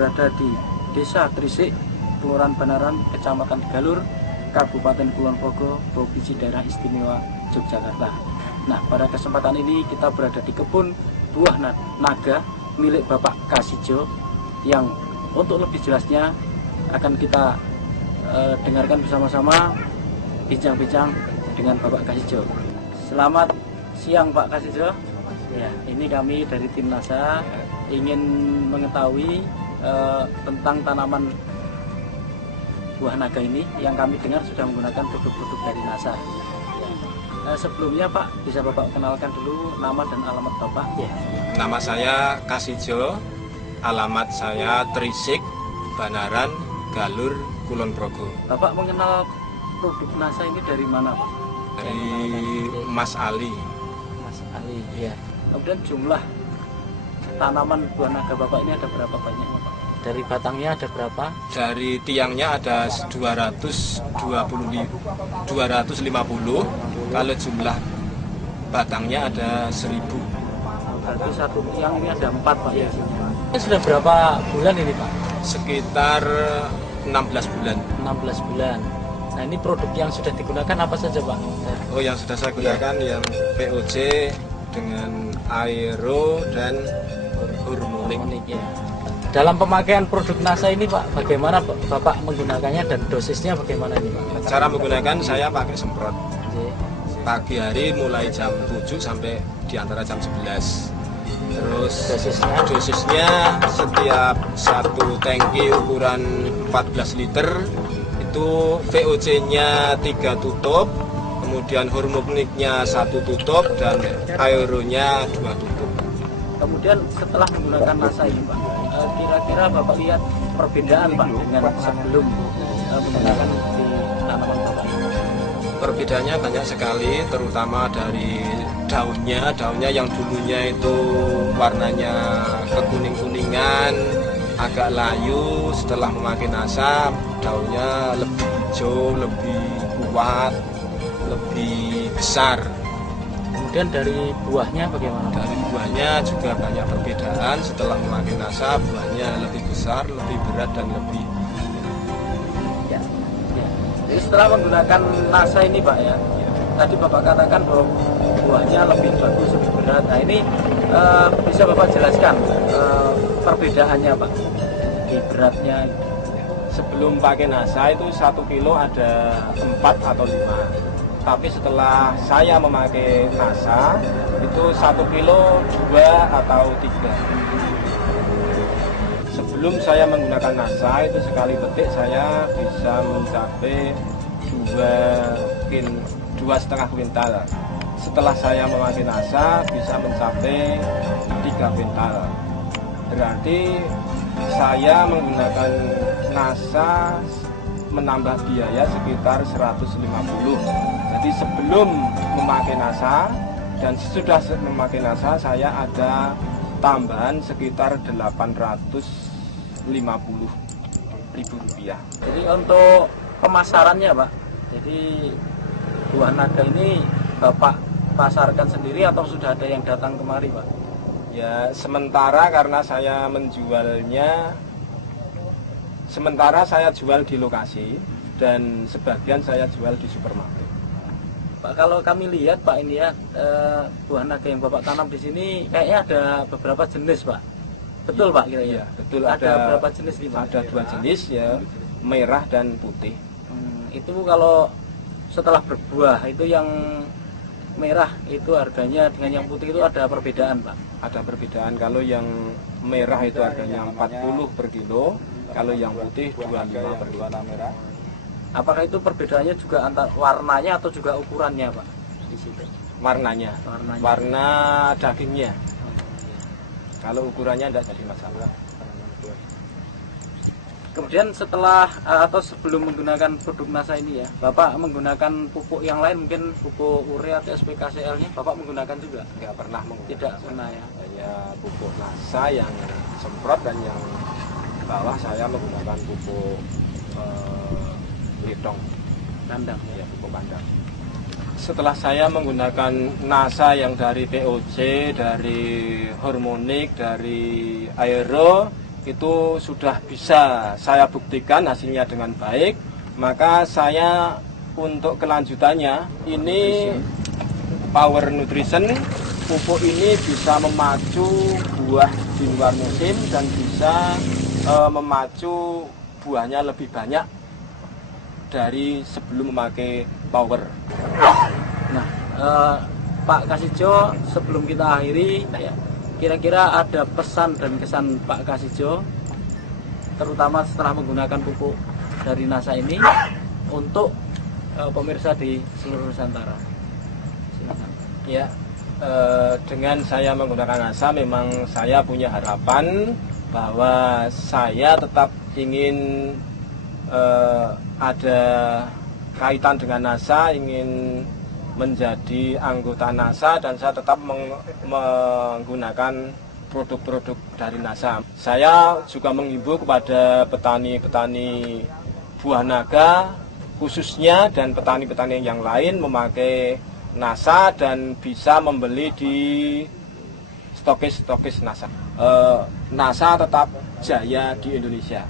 berada di Desa Trisik, Kelurahan Banaran, Kecamatan Galur, Kabupaten Kulon Progo, Provinsi Daerah Istimewa Yogyakarta. Nah, pada kesempatan ini kita berada di kebun buah naga milik Bapak Kasijo, yang untuk lebih jelasnya akan kita dengarkan bersama-sama bincang-bincang dengan Bapak Kasijo. Selamat siang Pak Kasijo. Ya, ini kami dari tim NASA ingin mengetahui tentang tanaman buah naga ini yang kami dengar sudah menggunakan produk-produk dari NASA. Sebelumnya Pak, bisa Bapak kenalkan dulu nama dan alamat Bapak? Ya. Nama saya Kasijo, alamat saya Trisik, Banaran, Galur, Kulon Progo. Bapak mengenal produk NASA ini dari mana Pak? Dari Mas Ali. Mas Ali, ya. Kemudian jumlah tanaman buah naga Bapak ini ada berapa banyaknya Pak? Dari batangnya ada berapa? Dari tiangnya ada 250. Kalau jumlah batangnya ada 1000. Berarti satu tiang ini ada 4 Pak ya? Ini sudah berapa bulan ini Pak? Sekitar 16 bulan. 16 bulan. Nah, ini produk yang sudah digunakan apa saja Pak? Oh, yang sudah saya gunakan yang POC dengan aero dan hormonik. Ya. Dalam pemakaian produk NASA ini Pak, bagaimana Bapak menggunakannya dan dosisnya bagaimana ini Pak? Cara menggunakan saya pakai semprot. Oke. Pagi hari mulai jam 7 sampai di antara jam 11. Terus dosisnya setiap satu tangki ukuran 14 liter itu VOC-nya 3 tutup, kemudian hormoniknya 1 tutup dan aeronya 2 tutup. Kemudian setelah menggunakan NASA ini Pak, kira-kira Bapak lihat perbedaan Pak dengan sebelum menggunakan di tanaman Bapak ini? Perbedaannya banyak sekali, terutama dari daunnya yang dulunya itu warnanya kekuning-kuningan, agak layu. Setelah memakai NASA, daunnya lebih hijau, lebih kuat, lebih besar. Kemudian dari buahnya bagaimana? Dari buahnya juga banyak perbedaan. Setelah memakai NASA, buahnya lebih besar, lebih berat dan lebih. Ya. Jadi setelah menggunakan NASA ini Pak ya, tadi Bapak katakan bahwa buahnya lebih bagus, lebih berat. Nah ini bisa Bapak jelaskan perbedaannya Pak di beratnya? Sebelum pakai NASA itu 1 kilo ada 4 atau 5. Tapi setelah saya memakai NASA itu 1 kilo 2 atau 3. Sebelum saya menggunakan NASA itu sekali petik saya bisa mencapai 2,5 kuintal. Setelah saya memakai NASA bisa mencapai 3 kuintal. Berarti saya menggunakan NASA menambah biaya sekitar 150. Jadi sebelum memakai NASA dan sesudah memakai NASA saya ada tambahan sekitar 850.000 rupiah. Jadi untuk pemasarannya Pak, jadi buah naga ini Bapak pasarkan sendiri atau sudah ada yang datang kemari Pak? Ya sementara karena saya menjualnya, sementara saya jual di lokasi dan sebagian saya jual di supermarket. Pak, kalau kami lihat Pak ini ya, buah naga yang Bapak tanam di sini kayaknya ada beberapa jenis Pak. Betul Pak kira-kira? Iya, betul. Ada berapa jenis nih Pak? Ada 2 jenis ya, merah dan putih. Itu kalau setelah berbuah itu yang merah itu harganya dengan yang putih itu ada perbedaan Pak? Ada perbedaan, kalau yang merah itu harganya 40 per kilo, kalau yang putih 25 per kilo. Apakah itu perbedaannya juga antara warnanya atau juga ukurannya Pak? Di situ. Warnanya. Warna dagingnya. Kalau ukurannya tidak jadi masalah. Kemudian setelah atau sebelum menggunakan produk NASA ini ya, Bapak menggunakan pupuk yang lain, mungkin pupuk urea atau SPKCL-nya Bapak menggunakan juga? Nggak pernah menggunakan. Tidak pernah ya. Hanya pupuk NASA yang semprot, dan yang bawah saya menggunakan pupuk litong Kandang ya, pupuk kandang. Setelah saya menggunakan NASA yang dari POC, dari hormonik, dari aero, itu sudah bisa saya buktikan hasilnya dengan baik, maka saya untuk kelanjutannya ini Power Nutrition, pupuk ini bisa memacu buah di luar musim dan bisa memacu buahnya lebih banyak dari sebelum memakai Power. Nah, Pak Kasijo, sebelum kita akhiri, kira-kira ada pesan dan kesan Pak Kasijo, terutama setelah menggunakan pupuk dari NASA ini untuk pemirsa di seluruh Nusantara. Silakan. Ya, dengan saya menggunakan NASA, memang saya punya harapan bahwa saya tetap ingin ada kaitan dengan NASA, ingin menjadi anggota NASA, dan saya tetap menggunakan produk-produk dari NASA. Saya juga menghimbau kepada petani-petani buah naga khususnya dan petani-petani yang lain memakai NASA dan bisa membeli di stokis-stokis NASA. NASA tetap jaya di Indonesia.